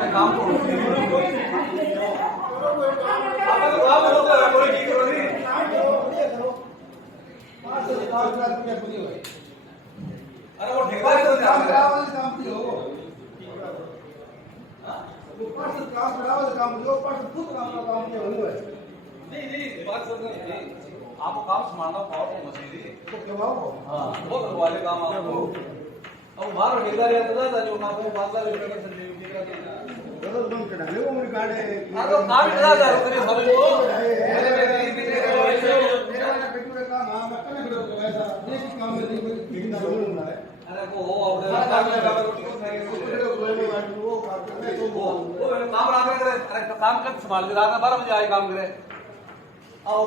अरे वो ठेकेदार तो काम की हो काम जो खुद काम किया हुआ है। नहीं बात सुन रहे आपको काम संभालना पाओ मशीनरी तो करवाओ। हाँ वो करवा ले काम आपको। अब बाहर ठेकेदार है तो जो ना को 5,000 रुपए का सर्टिफिकेट का देना जरूर बंद करा ले वो मेरी गाड़ी अरे काम करा जा रहे हो सारे वो मेरे मेरा वाला पेट्रोल का काम हां मैं करने करो ऐसा एक काम में नहीं कोई ठेकेदार होना है। अरे वो अपने काम में काम रोटी को खाएंगे वो काम आगे करे अरे काम कर संभाल के रात 12 बजे आए काम करे आओ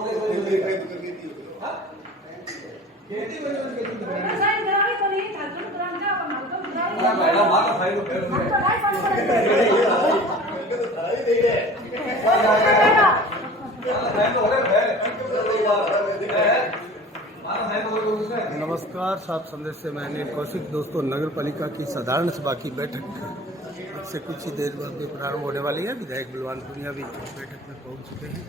खेती साइड करावी तो नहीं था तुम काम का अरे मैडम मार साइड को फेर दे नमस्कार, सात संदेश से मैं अनिल कौशिक। दोस्तों, नगर पालिका की साधारण सभा की बैठक से कुछ ही देर बाद में प्रारंभ होने वाली है। विधायक बलवान पुनिया भी बैठक में पहुंच चुके हैं।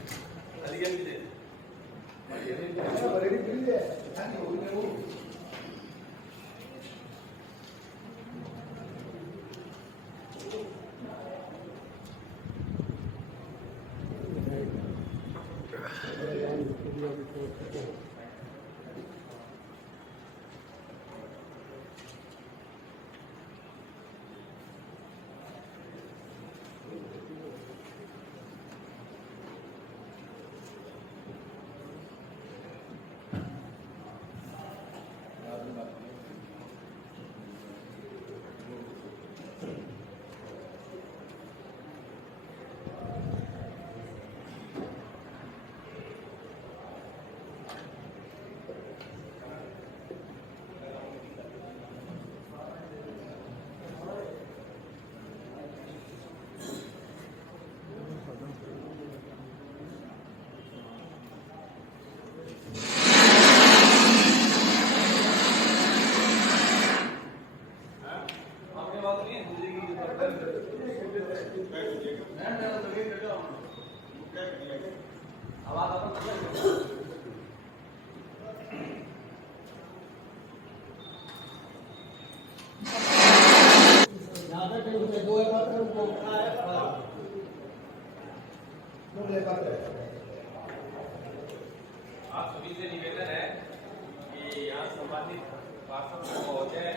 आप सभी से निवेदन है कि यहाँ संबंधित पार्षद महोदय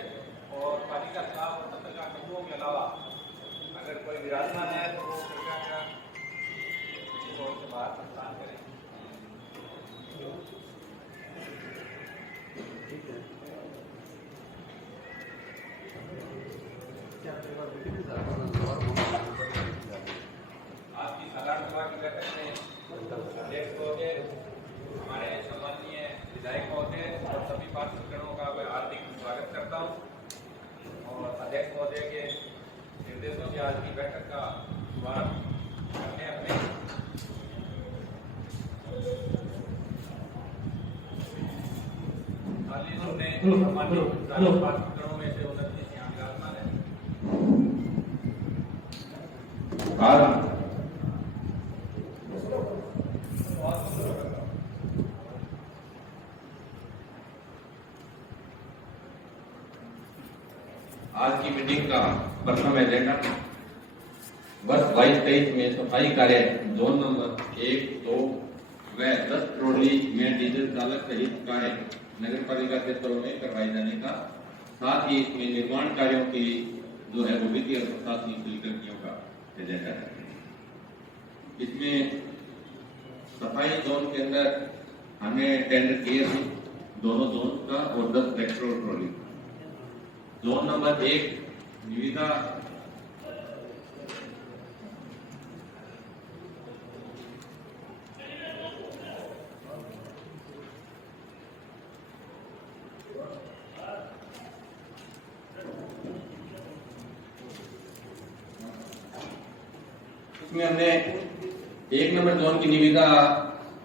और पालिका स्टाफ और पत्रकार बंधुओं के अलावा अगर कोई विराजमान है तो वो कृपया से बाहर प्रस्थान करें। आपकी साधारण सभा की बैठक में अध्यक्ष महोदय, हमारे सम्माननीय विधायक महोदय और सभी पार्षदगणों का मैं हार्दिक स्वागत करता हूं और अध्यक्ष महोदय के निर्देशों से आज की बैठक का शुभारंभ करने अपने पार्षदगणों में से उन्नति यहाँ विराजमान है। आज की मीटिंग का प्रथम एजेंडा वर्ष 22-23 में सफाई कार्य जोन नंबर 1, 2 व 10 ट्रॉली में डीजल चालक सहित कार्य नगर पालिका के स्तरों में करवाए जाने का, साथ ही इसमें निर्माण कार्यों की जो है वो वित्तीय और प्रशासनिक स्वीकृतियों का एजेंडा है। इसमें सफाई जोन के अंदर हमें टेंडर किए थे दोनों जोन का और 10 पेट्रोल ट्रॉली। जोन नंबर 1 निविदा इसमें हमने 1 नंबर जोन की निविदा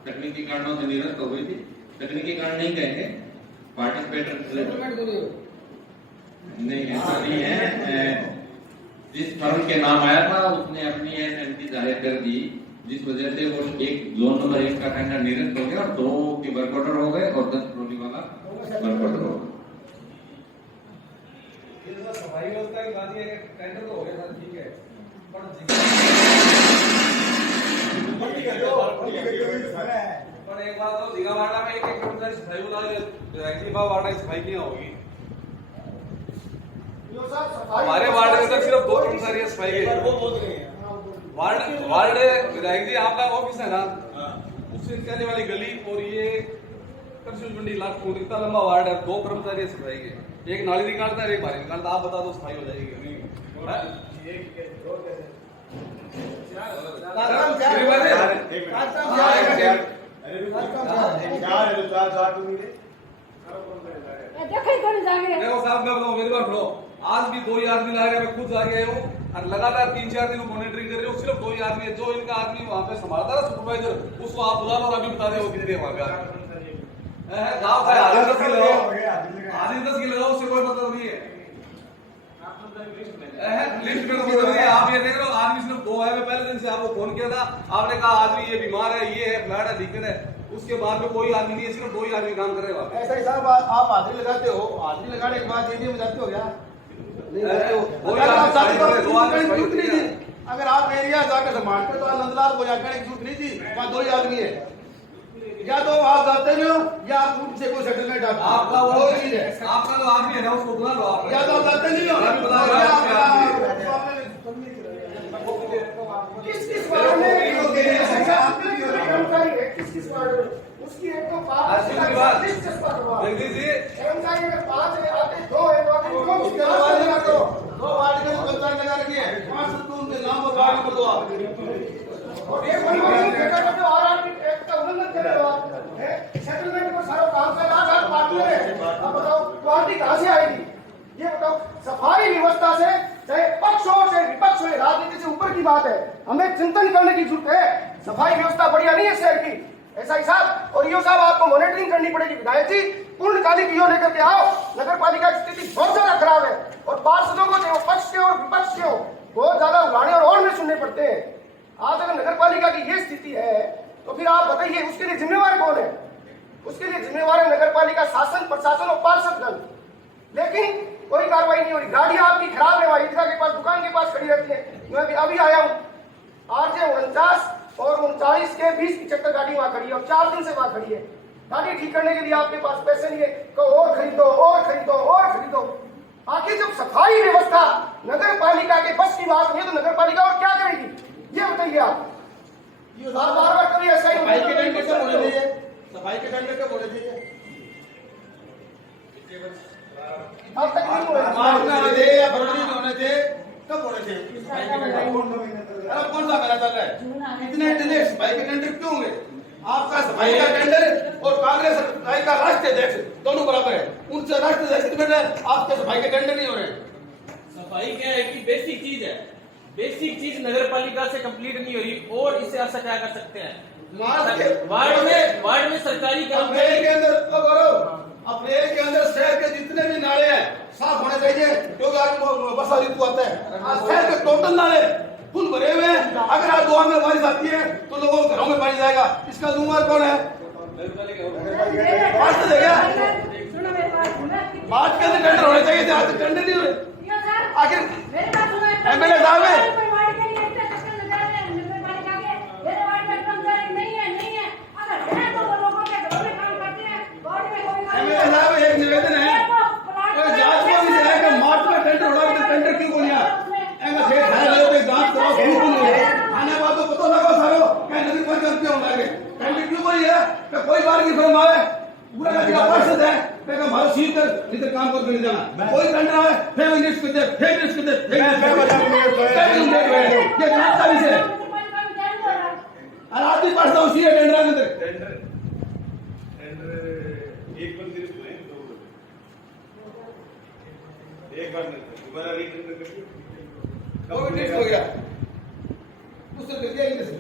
तकनीकी कारणों से निरस्त हो गई थी। तकनीकी कारण नहीं कहेंगे, पार्टिसिपेटर नहीं ऐसा नहीं है। जिस फर्म के नाम आया था उसने अपनी एनएमटी जाहिर कर दी, जिस वजह से वो एक जोन नंबर 1 का टेंडर निरस्त हो गया और 2 के वर्क ऑर्डर हो गए और 10 ट्रॉली वाला वर्क ऑर्डर हो गया। सफाई व्यवस्था की बात ये है कि टेंडर तो हो गया सर, ठीक है, पर एक बात तो दिघा वार्डा में एक कर्मचारी सफाई वाला वार्डा की सफाई किया होगी। हमारे वार्ड में तो सिर्फ 2 कर्मचारी है सफाई के। वार्ड विधायक जी आपका ऑफिस है ना, उससे निकलने वाली गली और ये कृषि मंडी लाख इतना लंबा वार्ड है, 2 कर्मचारी है सफाई के, एक नाली निकालता है एक बाहर निकालता, आप बता दो सफाई हो जाएगी? देखो साहब मैं बताऊं, मेरी बात सुनो, आज भी 2 ही आदमी ला रहे हैं, मैं खुद जाके आया हूँ और लगातार 3-4 दिन मॉनिटरिंग कर रहे हो, सिर्फ 2 ही आदमी है। जो इनका आदमी वहाँ पे संभालता है सुपरवाइजर, उसको आप बुला लो और अभी बता दे वो कितने वहाँ पे गाँव का आदमी 10 की लगाओ, उससे कोई मतलब नहीं है। लिस्ट में तो मतलब नहीं है। आप ये देख रहे हो आदमी सिर्फ 2 है। मैं पहले दिन से आपको फोन किया था, आपने कहा आदमी ये बीमार है, ये है, फ्लड है, दिक्कत है, उसके बाद में कोई आदमी नहीं है, सिर्फ 2 ही आदमी काम कर रहे हो। ऐसा ही साहब आप हाजिरी लगाते हो, हाजिरी लगाने के बाद ये जाते हो क्या? अगर आप एरिया जाकर संभालते तो नंदलाल को जाकर एक जरूरत नहीं थी, वहाँ 2 ही आदमी है। या तो आप जाते नहीं हो या आप उनसे कोई सेटलमेंट आपका वो चीज है, आपका जो आदमी है ना उसको बुला लो आप, या तो आप जाते नहीं हो। किस वार्ड में किस वार्ड में उसकी एक तो जगदीश जी कर्मचारी में 5 आते 2 है तो 2 वार्ड के कर्मचारी लगा रखिए, 5 तो उनके नाम और वार्ड नंबर दो आप, और एक और आदमी एक का उल्लंघन कर रहे हो आप। सेटलमेंट को सारा काम का लाभ पार्टनर है, अब बताओ क्वालिटी कहां से आएगी? ये बताओ, सफाई व्यवस्था से चाहे पक्ष हो चाहे विपक्ष हो, राजनीति से ऊपर की बात है, हमें चिंतन करने की जरूरत है। सफाई व्यवस्था बढ़िया नहीं है शहर की, ऐसा ही साहब। और यो साहब आपको मॉनिटरिंग करनी पड़ेगी। विधायक जी पूर्णकालिक यो लेकर के आओ, नगर पालिका की स्थिति बहुत ज्यादा खराब है और पार्षदों को चाहे पक्ष के और विपक्ष के हो बहुत ज्यादा उड़ाने और में सुनने पड़ते हैं। आज अगर नगर पालिका की ये स्थिति है तो फिर आप बताइए उसके लिए जिम्मेवार कौन है? उसके लिए जिम्मेवार है नगर पालिका शासन, प्रशासन और पार्षदगण। लेकिन कोई कार्रवाई नहीं हो रही। गाड़ियां आपकी खराब है, वहां ईदगाह के पास, दुकान के पास खड़ी रहती है। मैं भी अभी आया हूँ, 8 और 39 के 20 की चक्कर गाड़ी वहां खड़ी है और 4 दिन से वहां खड़ी है। गाड़ी ठीक करने के लिए आपके पास पैसे नहीं है, तो और खरीदो और खरीदो और खरीदो। आखिर जब सफाई व्यवस्था नगर पालिका के बस की बात नहीं है तो नगर पालिका और क्या करेगी? ये बताइए आप। बार कभी ऐसा ही सफाई के टेंडर कब होने चाहिए? सफाई के टेंडर कब होने चाहिए? अब तक नहीं हुए। मार्च में होने चाहिए या फरवरी में होने चाहिए? कब होने चाहिए सफाई के टेंडर? अरे कौन सा मेला चल रहा है? इतने डिले सफाई के टेंडर क्यों होंगे? आपका सफाई का टेंडर और कांग्रेस सफाई का राष्ट्रीय अध्यक्ष दोनों बराबर है। उनसे राष्ट्रीय अध्यक्ष बैठे, आपके सफाई के टेंडर नहीं हो रहे। सफाई क्या है कि बेसिक चीज है, बेसिक चीज नगर पालिका से कंप्लीट नहीं हो रही और इससे ऐसा क्या कर सकते हैं? वार्ड में सरकारी अप्रैल के अंदर अप्रैल के अंदर शहर के जितने भी नाले हैं साफ होने चाहिए, क्योंकि आज वर्षा ऋतु आता है। आज शहर के टोटल नाले फुल भरे हुए हैं। अगर आज 2 में बारिश आती है तो लोगों के घरों में पानी जाएगा। इसका जिम्मेवार कौन है? बात तो देगा, बात के अंदर टेंडर होने चाहिए थे, आज टेंडर नहीं हो रहे। आखिर एमएलए साहब है, एक निवेदन है, जांच को भी है कि मार्च में टेंडर हो रहा है, टेंडर क्यों बोलिया? एंगा छे खाए लोग एक जांच करो, क्यों बोल रहे हैं? आने बात तो पता लगा सारो, क्या नदी पर गलती होने लगे। टेंडर क्यों बोली है कि कोई बार की फर्म आए पूरा का पार्षद है, मैं कहा मारो सीट कर इधर काम करके नहीं जाना। कोई टेंडर आए फिर इंग्लिश कर दे, फिर इंग्लिश कर दे, ये जांच का विषय है। और आदमी पार्षद उसी है टेंडर अंदर एक बार दोबारा रीटेंडर करके वो भी टेस्ट हो गया, उससे कर दिया इनसे।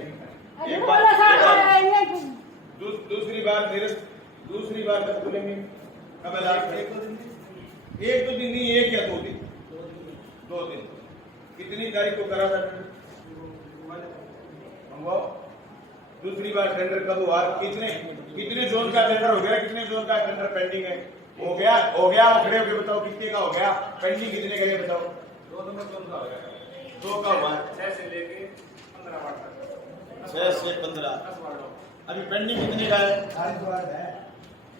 दूसरी बार तक बोलेंगे कब लास्ट 1-2 दिन नहीं, 1 या 2 दिन 2 दिन कितनी तारीख को करा था वो? दूसरी बार टेंडर कब हुआ? कितने जोन का टेंडर हो गया? कितने जोन का टेंडर पेंडिंग है? हो गया वो खड़े होके बताओ कितने का हो गया? पेंडिंग कितने का है बताओ? 2 नंबर जोन का हो गया। 2 का हुआ 6 से लेके 15 वार्ड तक। 6 से 15। 10 वार्डों। अभी पेंडिंग कितने का है?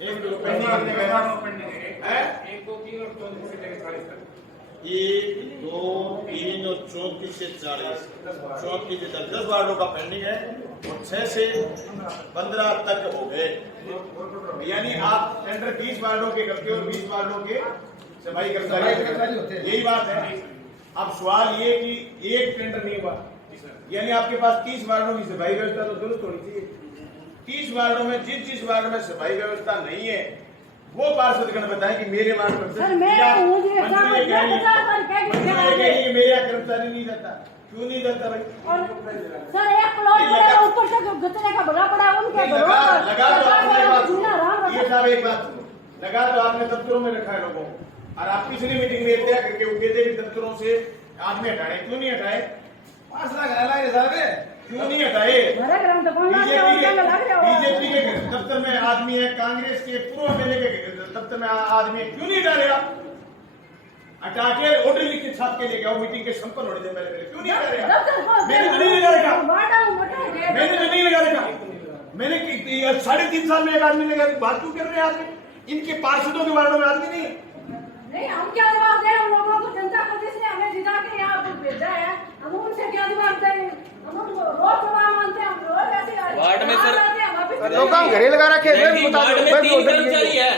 एक पेंडिंग कितने का है? 1, 2, 3 और 34 से लेकर 40 तक। 1, 2, 3 और 34 से 40, 34 से 10 वार्डों का पेंडिंग है और 6 से 15 तक हो गए। यानी आप टेंडर 20 वार्डों के करते हो और 20 वार्डों के सफाई कर्मचारी होते हैं। यही बात है। अब सवाल ये कि एक टेंडर नहीं हुआ, यानी आपके पास 30 वार्डों की सफाई व्यवस्था तो दुरुस्त होनी चाहिए। 30 वार्डों में जिस वार्ड में सफाई व्यवस्था नहीं है वो पार्षदगण बताएं कि मेरे वार्ड में मेरा कर्मचारी नहीं जाता। क्यों नहीं जाता भाई? सर एक प्लॉट ऊपर से गतरे का भरा पड़ा है उनके लगा तो आपने ये साहब एक बात सुनो, लगा तो आपने दफ्तरों में रखा है लोगों को और आप पिछली मीटिंग में तय करके उनके दफ्तरों से आदमी हटाए। क्यों नहीं हटाए? 5 लाख रहला है साहब, क्यों नहीं हटाए? बीजेपी के दफ्तर में आदमी है, कांग्रेस के पूर्व एमएलए के दफ्तर में आदमी है, क्यों नहीं हटा रहे आप? हटा के ऑर्डर लिख के छाप के लेके आओ, मीटिंग के संपन्न होने से पहले। क्यों नहीं हटा रहे? मैंने तो नहीं लगा रखा, मैंने तो नहीं लगा रखा। मैंने 3.5 साल में एक आदमी लगा। बात क्यों कर रहे हैं आदमी? इनके पार्षदों के वार्डों में आदमी नहीं है। नहीं हम क्या जवाब दें? हम लोगों को जनता प्रदेश ने हमें जिता के यहाँ पर भेजा है, हम उनसे क्या जवाब दें? हम उनको रोज जवाब मानते हैं, हम रोज ऐसे वार्ड में सर लोग घरे लगा रखे हैं। वार्ड में 3 कर्मचारी है।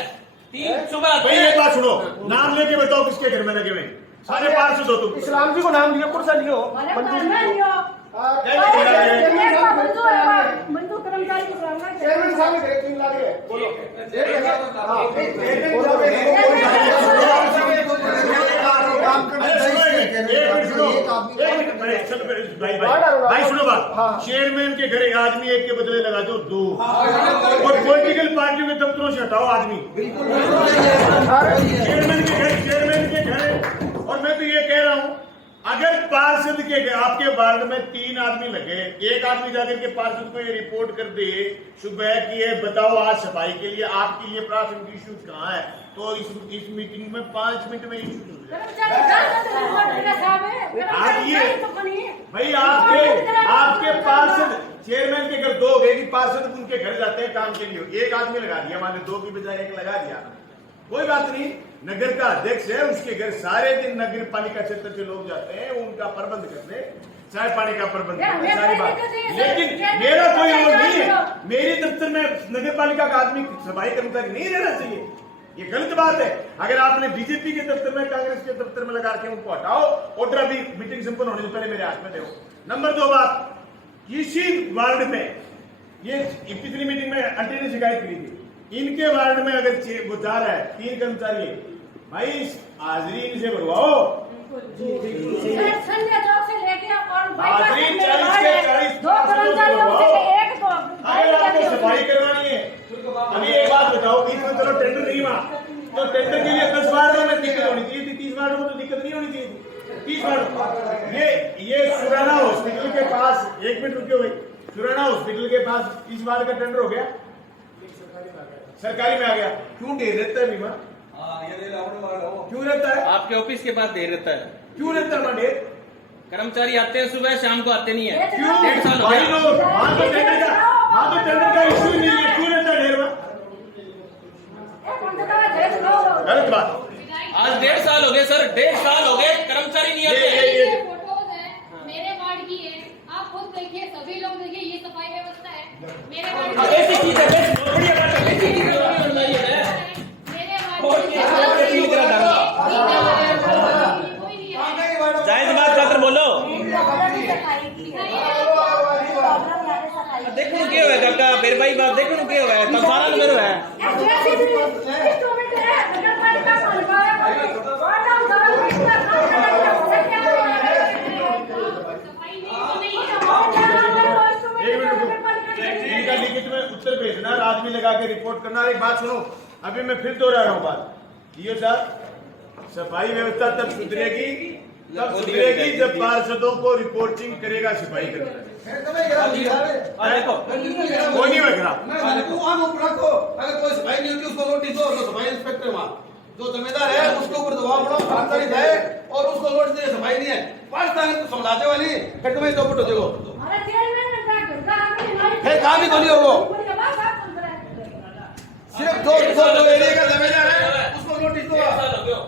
3 सुबह आते भाई हैं। एक बात सुनो, नाम लेके बताओ किसके घर में लगे हुए? सारे पार्षद हो तुम। इस्लाम जी को नाम लियो, कुर्सा लियो। बंधु कर्मचारी को चेयरमैन साहब के घर 3 लाख है। बोलो भाई सुनो बात, चेयरमैन के घर आदमी एक के बदले लगा दो 2 और पॉलिटिकल पार्टियों के दफ्तरों से हटाओ आदमी। चेयरमैन के घर। और मैं तो ये कह रहा हूँ, अगर पार्षद के आपके वार्ड में 3 आदमी लगे, एक आदमी जाकर के पार्षद को ये रिपोर्ट कर दे सुबह की है, बताओ आज सफाई के लिए आपके लिए प्राथमिक इश्यूज कहाँ है, तो इस मीटिंग में 5 मिनट में इश्यूज हो जाए। भाई आपके पार्षद चेयरमैन के घर 2 हो गए कि पार्षद उनके घर जाते हैं काम के लिए, एक आदमी लगा दिया, मान लो 2 की बजाय 1 लगा दिया, कोई बात नहीं। नगर का अध्यक्ष है, उसके घर सारे दिन नगर पालिका क्षेत्र से लोग जाते हैं, उनका प्रबंध करते हैं, चाय पानी का प्रबंध करते हैं, सारी बात। लेकिन मेरा कोई रोल नहीं है, मेरे दफ्तर में नगर पालिका का आदमी सफाई कर्मचारी नहीं रहना चाहिए, ये गलत बात है। अगर आपने बीजेपी के दफ्तर में, कांग्रेस के दफ्तर में लगा के उनको हटाओ, ऑर्डर अभी मीटिंग संपन्न होने से पहले मेरे हाथ में दो। नंबर 2 बात, किसी वार्ड में ये पिछली मीटिंग में आंटी ने शिकायत की थी, इनके वार्ड में अगर वो जा रहा है 3 कर्मचारी, भाई हाजिरी इनसे भरवाओ। संजय चौक से लेके और हाजिरी 40 2 कर्मचारियों से एक तो अगर आपको सफाई करवानी है, अभी एक बात बताओ, बीच में चलो टेंडर नहीं हुआ तो टेंडर के लिए 10 वार्डों में दिक्कत होनी चाहिए थी, 30 वार्डों में तो दिक्कत नहीं होनी चाहिए थी। 30 वार्डों ये सुराना हॉस्पिटल के पास, 1 मिनट रुके भाई, सुराना हॉस्पिटल के पास 30 वार्ड का टेंडर हो गया, सरकारी में आ गया। क्यों ढेर रहता है बीमा? क्यों रहता है? आपके ऑफिस के पास देर रहता है। क्यों रहता है ढेर? कर्मचारी आते हैं सुबह, शाम को आते नहीं है। क्यों? 1.5 साल हो भाई गया। लोग वहां तो टेंडर का इश्यू नहीं है, क्यों रहता है ढेर? गलत बात। आज 1.5 साल हो गए सर, 1.5 साल हो गए, कर्मचारी नहीं आते। ये फोटोज है मेरे वार्ड की है, आप खुद देखिए, सभी लोग देखिए, ये सफाई व्यवस्था है मेरे वार्ड की। ऐसी चीज है, बढ़िया बात है, ऐसी चीज है, बनाई है। मेरे और वार्ड ये चीज तरह धर्म जायज बात खातर बोलो। देखो क्या हुआ काका, मेरे भाई बात देखो क्या हुआ है, तफारा नंबर हुआ है। इनका लिखित में उत्तर भेजना, आदमी लगा के रिपोर्ट करना। एक बात सुनो, अभी मैं फिर दोहरा रहा हूँ बात, ये साहब सफाई व्यवस्था तब सुधरेगी तब सुधरेगी जब पार्षदों को रिपोर्टिंग करेगा सिपाही करता देखो कोई नहीं बकरा अगर कोई सफाई नहीं होती उसको नोटिस दो, तो सफाई इंस्पेक्टर वहाँ जो जिम्मेदार है उसके ऊपर दबाव बढ़ाओ, खानदानी है और उसको नोटिस दे, सफाई नहीं है पाकिस्तान तो समझाते वाली कट में दो फुट देखो अरे चेयरमैन ने क्या करता है? फिर काम ही तो नहीं होगा। पूरी के बाद आप चल रहे हैं। सिर्फ जो एरिया का जिम्मेदार है उसको नोटिस दो, डेढ़ साल हो गया।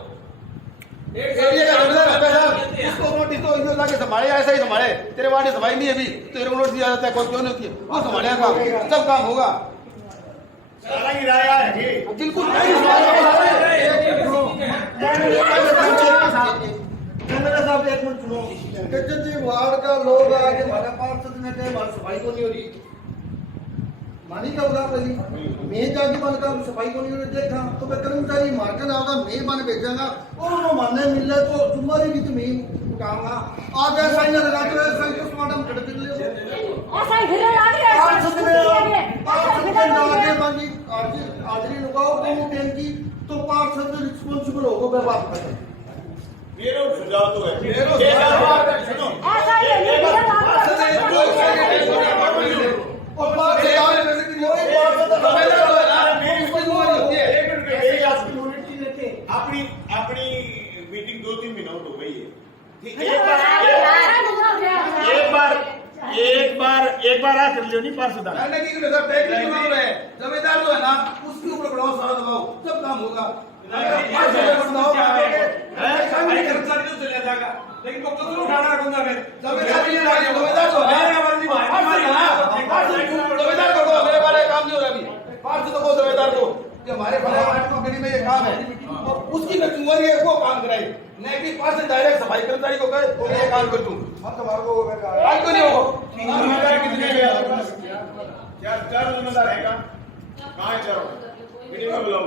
एरिया का जिम्मेदार है साहब उसको नोटिस दो, इनको लाके संभाले, ऐसा ही संभाले। तेरे वार्ड में सफाई नहीं है अभी तो तेरे को नोटिस दिया जाता है, कोई क्यों नहीं होती है, वो संभालेगा काम, सब काम होगा। सारा गिराया है बिल्कुल साहब एक मिनट सुनो, जी वार्ड का लोग आगे हमारे पार्षद ने कहे हमारी सफाई को नहीं हो रही, मानी का उदार रही मैं जाके मन का सफाई को नहीं हो रही देखा तो मैं कर्मचारी मार्केट आऊंगा मैं मन भेजाऊंगा और उन्होंने मानने मिल रहा तो जुम्मेवारी भी तो मैं उठाऊंगा। आज ऐसा ही लगा तो ऐसा ही तो मैडम खड़े कर ले ऐसा ही फिर आ गया पार्षद ने आगे मांगी हाजिरी लगाओ दोनों टेन की तो पार्षद रिस्पॉन्सिबल होगा व्यवहार करें। मेरा सुझाव तो है सुनो ऐसा ही है अपनी अपनी मीटिंग 2-3 मिनट हो गई है एक बार आ कर लियो नहीं पार्षद जमींदार जो है ना उसके ऊपर बढ़ाओ, सारा दबाओ, सब काम होगा। लेकिन को कचरा उठाना रखूंगा फिर जमींदार जो है जमींदार को मेरे बारे काम नहीं हो रहा अभी, पार्षद को जमींदार को कि हमारे गली में ये काम है और उसकी नचुआरी है वो काम कराए, नहीं कि पार्षद डायरेक्ट सफाई कर्मचारी को कहे तो ये काम कर दूं। हम तुम्हारे को आज को नहीं होगा। कितने क्या चार जिम्मेदार है कहाँ है चारों मीटिंग में बुलाओ,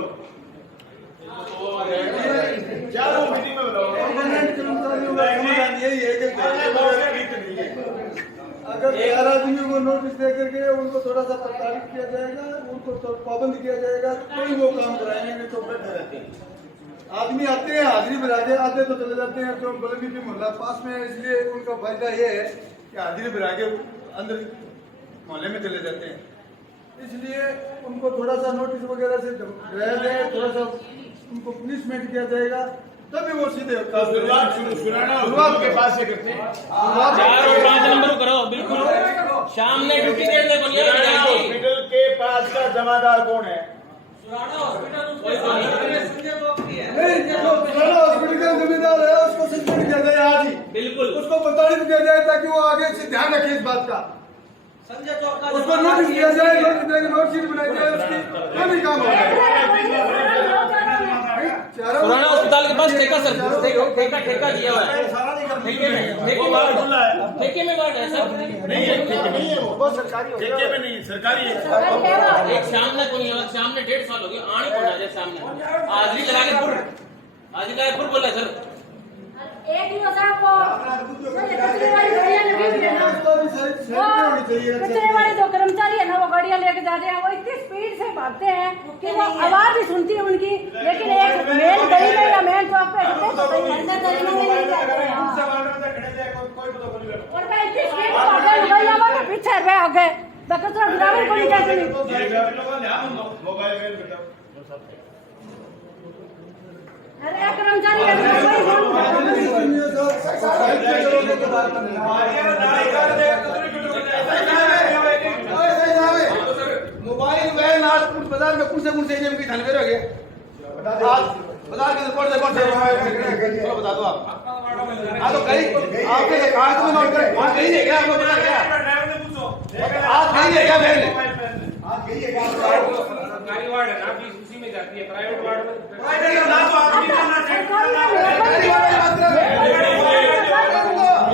चारों मीटिंग में बुलाओ। यही है कि अगर 11 आदमियों को नोटिस दे करके उनको थोड़ा सा प्रताड़ित किया जाएगा, उनको तो पाबंद किया जाएगा तो ही वो काम कराएंगे, नहीं तो बैठे रहते हैं। आदमी आते हैं हाजिरी भरा के आते तो चले जाते हैं तो बलबीपी मोहल्ला पास में, इसलिए उनका फायदा ये है कि हाजिरी भरा के अंदर मोहल्ले में चले जाते हैं, इसलिए उनको थोड़ा सा नोटिस वगैरह से रह जाए, थोड़ा सा उनको पनिशमेंट किया जाएगा तभी वो सीधे शुरुआत के पास से करते हैं 4 और 5 नंबर करो बिल्कुल शाम में ड्यूटी देने को हॉस्पिटल के पास का जमादार कौन है? हॉस्पिटल का जिम्मेदार है, उसको सस्पेंड किया जाए आज ही, बिल्कुल उसको प्रताड़ित किया जाए ताकि वो आगे से ध्यान रखे इस बात का, उसको नोटिस दिया जाए, नोटशीट बनाई जाए उसकी, तभी काम होगा। पुराना अस्पताल के पास ठेका सर ठेका दिया हुआ है, ठेके में वार्ड है सर, नहीं है ठेके नहीं है वो ठेके में नहीं सरकारी है। एक सामने को नहीं, सामने 1.5 साल हो गया आने को ना सामने हाजिरी लगा के पुर बोला सर एक दिवस आपको कचरे वाली गाड़ियां लगी हुई है ना, कचरे वाली जो कर्मचारी है ना वो गाड़ियां लेके जाते हैं, वो इतनी स्पीड से भागते हैं कि वो आवाज ही सुनती है उनकी, लेकिन एक मेन गली में या मेन चौक पे और मैं इतनी स्पीड में भागे गलियां में पीछे रह हो गए तो कचरा गिरावे को नहीं जाते। अरे कर्मचारी मोबाइल वैन आज बाजार में कुछ से कुछ एरिया में थाने में रह गए, बाजार के कौन से चलो बता दो आप। हाँ तो कहीं आपने कहा तो नोट करें, वहाँ कहीं नहीं गया आपको पता क्या आप कहीं नहीं गया बहन आप कहीं है सरकारी वार्ड है ना, फीस उसी में जाती है, प्राइवेट वार्ड में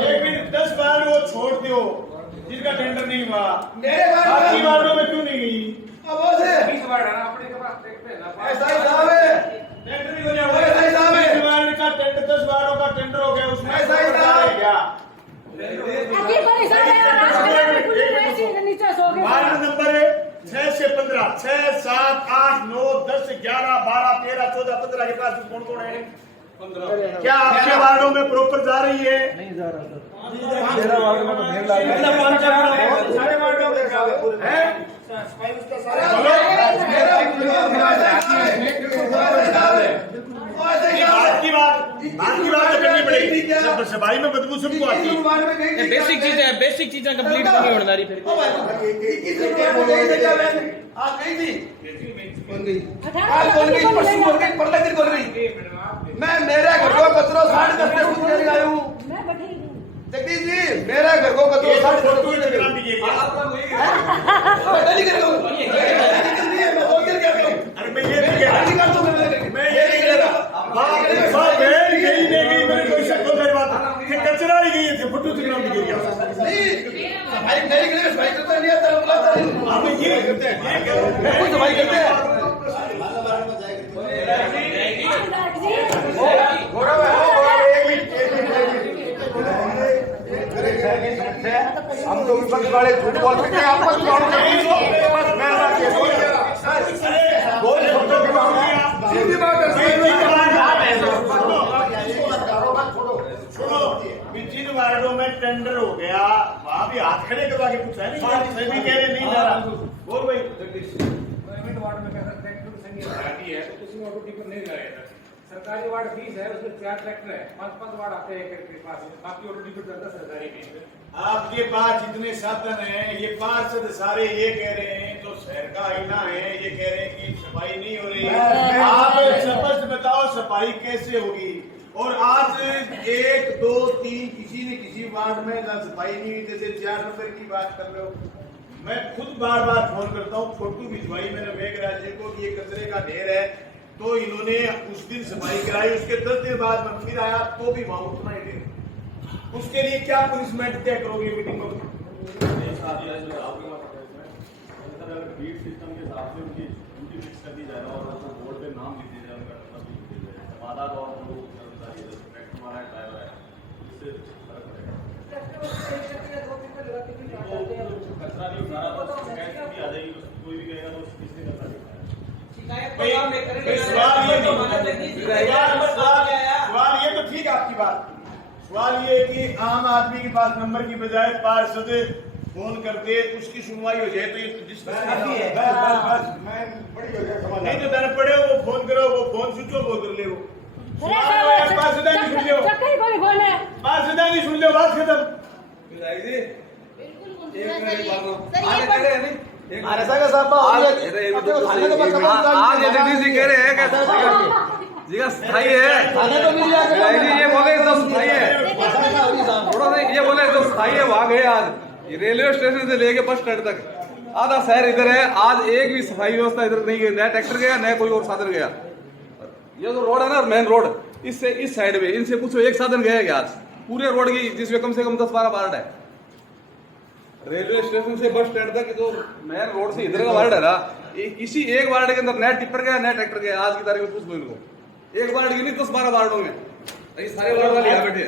एक मिनट 10 बार वो छोड़ दो जिनका टेंडर नहीं हुआ, मेरे बाकी वार्डों में क्यों नहीं गई? अब वो से 20 वार्ड है ना अपने के पास देखते हैं ना, ऐसा ही साहब है, टेंडर भी हो जाएगा, ऐसा ही साहब है, 20 वार्ड का टेंडर 10 वार्डों का टेंडर हो गया, उसमें ऐसा ही साहब है क्या? वार्ड नंबर 6 से 15 6 7 8 9 10 11 12 13 14 15 के पास कौन कौन है? क्या आपके वार्डों में प्रॉपर जा रही है? नहीं जा रहा सर। मेरा वार्ड में तो ढेर लगा सारे वार्डों में है। बात की बात तो करनी पड़ेगी। सब सफाई में बदबू सबको आती है। बेसिक चीजें कंप्लीट नहीं होने वाली फिर आज गई थी आज बोल गई परसों बोल गई परले दिन बोल गई मैं मेरे घर को कचरो 10:30 बजे खुद लेके आया हूँ जगदीश जी मेरे घर को कचरो 10:30 बजे लेके अरे मैं ये नहीं कह रहा मैं ये नहीं कह रहा यही नहीं गई मेरे कोई शक हो बात कि कचरा ही गई थी फोटो चिकना भी गई भाई नहीं करे भाई करता नहीं आता बुलाता नहीं आप ये करते हैं कोई सफाई करते हैं गौरव एक मिनट हम तो विपक्ष वाले झूठ बोल सकते हैं आपस सीधी बात जिन वार्डों में टेंडर हो गया वहाँ भी हाथ खड़े करवा के पूछा है सभी कह रहे नहीं जा रहा बोल भाई वार्ड में है तो उसमें ऑटो टिपर नहीं लगाएगा सरकारी वार्ड फीस है उसमें 4 ट्रैक्टर है 5 वार्ड आते हैं के पास बाकी ऑटो टिपर चलता सरकारी फीस में। आपके पास जितने साधन हैं ये पार्षद सारे ये कह रहे हैं जो शहर का आईना है ये कह रहे हैं कि सफाई नहीं हो रही है। आप स्पष्ट बताओ सफाई कैसे होगी? और आज 1 2 3 किसी न किसी वार्ड में ना सफाई नहीं हुई जैसे 4 नंबर की बात कर रहे हो। मैं खुद बार बार फोन करता हूँ फोटो भिजवाई मैंने मेघराज को ये कचरे का ढेर है तो इन्होंने उस दिन सफाई कराई उसके 10 दिन बाद मैं फिर आया तो भी वहां उतना ही ढेर उसके लिए क्या पनिशमेंट तय करोगे मीटिंग में? बीट सिस्टम के हिसाब से उनकी फिक्स कर दी जाए और बोर्ड पे नाम लिख दिया जाए उनका लिख दिया जाए वादा और हमारा ड्राइवर है इससे फर्क पड़ेगा कचरा नहीं उठा रहा तो शिकायत भी आ जाएगी कोई भी कहेगा तो किसने करना सवाल ये तो ठीक आपकी बात सवाल ये कि आम आदमी के पास नंबर की बजाय पार्षद फोन करते उसकी सुनवाई हो जाए तो ये नहीं तो दर पड़े वो फोन करो वो फोन स्विच ऑफ कर ले वो पार्षद नहीं सुन लो बात खत्म। स्थायी है ये बोले एकदम स्थायी है थोड़ा सा ये बोले एकदम स्थायी है वहां गए आज रेलवे स्टेशन से लेके बस स्टैंड तक आधा शहर इधर है आज एक भी सफाई व्यवस्था इधर नहीं गई नया ट्रैक्टर गया नया कोई और साधन गया ये जो रोड है ना मेन रोड इससे इस साइड में इनसे पूछो एक साधन गया क्या आज पूरे रोड की जिसमें कम से कम 10-12 वार्ड है रेलवे स्टेशन से बस स्टैंड तक जो मेन रोड से इधर का वार्ड है ना इसी एक वार्ड के अंदर नया टिप्पर गया नया ट्रैक्टर गया आज की तारीख में पूछ लो इनको एक वार्ड की नहीं 10-12 वार्डों में ये सारे वार्ड वाले यहाँ बैठे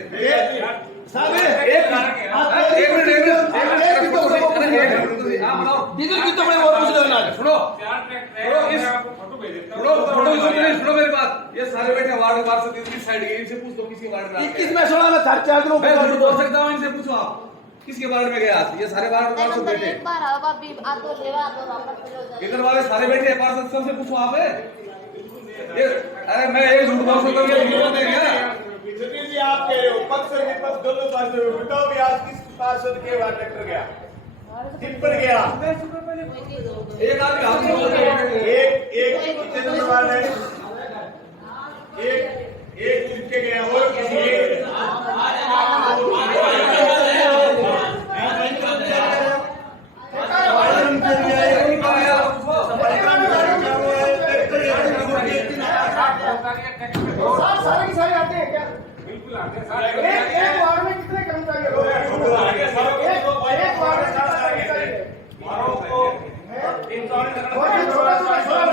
सुनो मेरी बात ये सारे बैठे वार्ड पार्षद इस साइड के इनसे पूछ दो किसके वार्ड में 21 में 16 में 4 दिनों मैं झूठ बोल सकता हूँ इनसे पूछो आप किसके वार्ड में गया ये सारे वार्ड पार्षद बैठे इधर वाले सारे बैठे हैं पार्षद सबसे पूछो आप ये अरे मैं ये झूठ बोल सकता हूँ ये बोल देंगे ना जी आप कह रहे हो पक्ष और विपक्ष दोनों पार्षद बताओ भी आज किस पार्षद के वार्ड ट्रैक्टर गया टिप्पर गया एक आदमी एक कितने नंबर वार्ड है एक उनके गया और किसी सारे के सारे आते हैं क्या? बिल्कुल आते हैं एक वार्ड में कितने कर्मचारी एक वार्ड में